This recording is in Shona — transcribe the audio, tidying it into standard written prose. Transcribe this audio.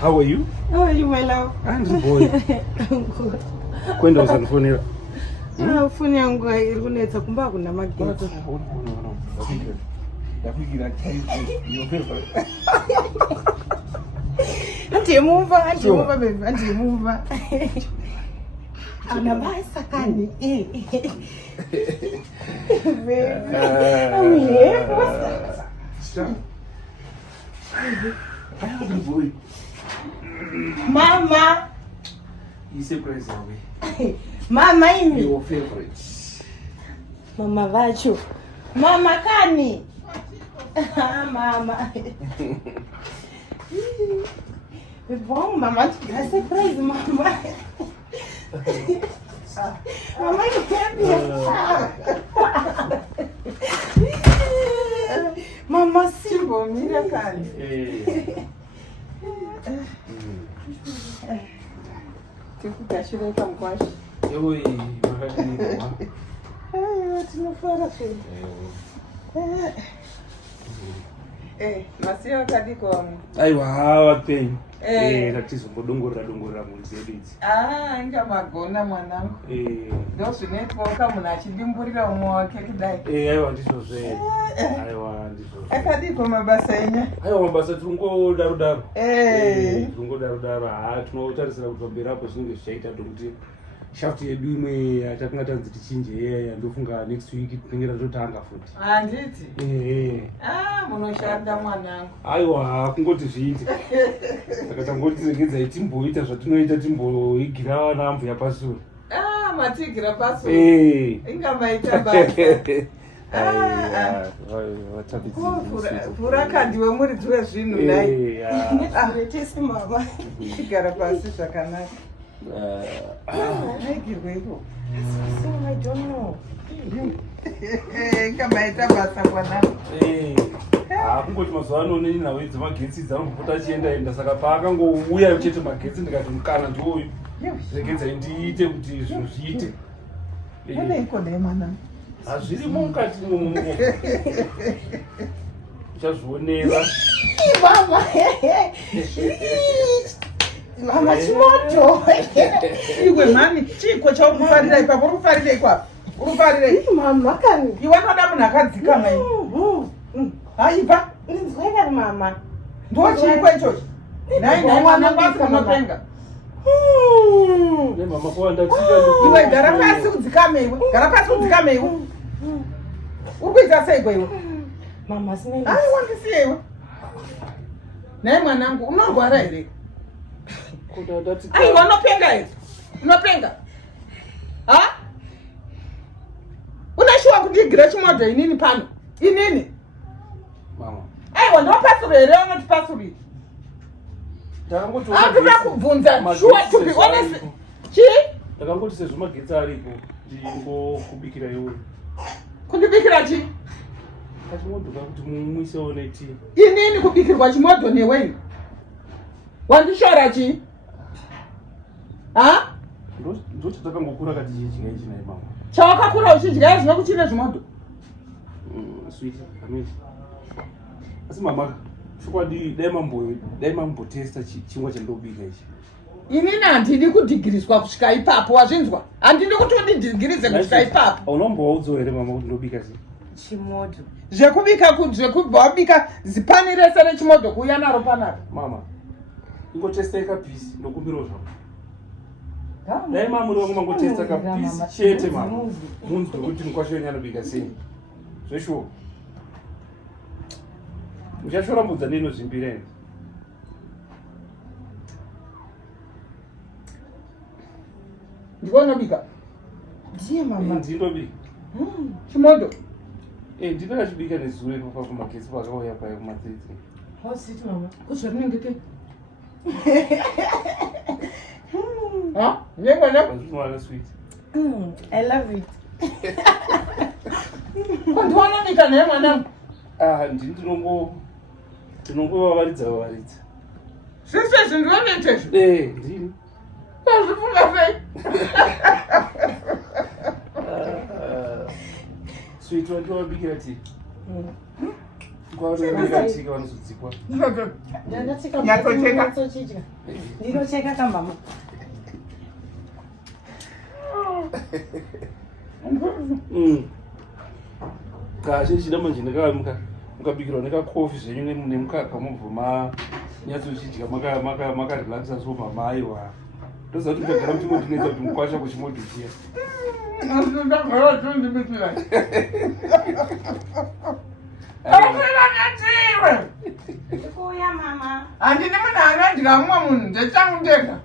How are you? How are you, my love? I'm boy. I'm good. Kwenda uzanifonera. Ufuni yangu ilikuwa kumba kuna mageti. Ndakugira type your favorite. Anti move baby, anti move. Anabai sakani. I'm here. Stop. Boy. Mama. You say praise away. Mama imi. Your favorite. Mama Vachu. Mama Kani. Mama. Bom, mama, I say praise mama. Mama, you can't be. Mama, simbo, mira Kani. Tikukashira kamkwashi. Yoi, makadini mama. Tinofara tu. Masio kadiko. Aiwa hawa penyu. Ratizongodongorera muri zedu idzi. Inga magona mwanangu. Ndo zvinoitwa munhu achidimburira umwe wake kudai. Aiwa ndizvozve. Aiwa ndizvozve. Akadiko mabasa enyu? Aiwa mabasa tiringodaro. Tiringodaro. Tinotarisira kuti pamberi apo zvinenge zvichaita kuti shaft yedu imwe yatakanga tanzi tichinje ndofunga next week tinenge tazotanga futi. Handiti? Munoshanda mwanangu. Aiwa kungoti zviite. Saka tangoti regedzai timboita zvatinoita timboigira vana mbuya pasuri. Matigira pasuri. Inga maita basa. Furakandi wemuridzi wezvinhu dai. Retesi mama. Igara pasi zvakanaka. Haigirweiko? I don't know. Inga maita basa mwanangu. Kungoti mazuva ano neni nawo dzemagetsi dzanopota achienda saka paakangouya chete magetsi ndikati mukana ndouyu regedzai ndiite kuti zvinhu zviite. Uneiko dai mwana? Hazvirimo mukati momo. Uchazvionera. Mama. Mama chimoto. Iwe mami, chiko chaukufarira ipapo urufarire ipapo. Urufarire. Mama kani. Iwe noda munhu akadzikama iwe. Haipa. Ndizweka mama. Ndo chiko ichocho. Nai mwana kwako unopenga. Mama kwa ndatika. Iwe gara pasi udzikame iwe. Gara pasi udzikame iwe. Urikuita seiko iwe? Mama sinei. Wandisiye iwe. Nai mwanangu unorwara here? Aiwa unopenga here? Unopenga? Unashuwa kundigira chimodha inini pano? Inini? Mama. Aiwa ndopasuri here unoti pasuri? Ndakangoti Akuda kubvunza sure to be honest. Chi? Ndakangoti sezvo magetsi aripo ndingokubikira iwe. Kundibikira chi? Kachimodho kuti mumwisewo neti. Inini kubikirwa chimodho newe? Wandishora chi? Ndo chatakangokura kati chidya ichi naye mama. Chawakakura uchidya zvino kuchine zvimodho? Sweet, amazing. Asi mama, chokwadi dai mambotesta chingwa chandobika ichi. Inini handidi kudhigiriswa kusvika ipapo, wazvinzwa? Handidi kuti undidhigirize kusvika ipapo. Unomboudzawo here mama kuti ndobika sei? Chimodho. Zvekubva wabika zipani rese rechimodho kuuya naro panapa. Mama, ingotesta ikapisi ndokumbirawo zvako. Dai mamuri wangu mangotesta kapisi chete mama. Munzwe kuti mukwasho wenyu anobika sei. Zveshuwa. Muchashorambudza ndinozvimbira ere? Ndiko unobika? Ndiye mama. Ndinobika. Chimodho. Ndinachibika nezuva ipapo kumagetsi pakauya paya kumatsitsi. How's mama? Kuzvarinenge ke? Mwana sweet. I love it. Kwandiwanobika naye mwanangu? Ndini ndinongovavaridza. Zvese zvindionetezvo? Ndini. Wazvifunga sei? Sweet, wandovabikira tii? kwanoikatika vanozotsikwa ndinocheka kambama kazhinji manje mukabikirwa nekakofi zvenyu nemukaka mobva manyatsochidya makarelaxa so mamaiwa ndoziva kuti mukagara muchimoto inoita kuti mukwasha kuchimoto chiya handini munhu anodya mumwe munhu ndechangu ndega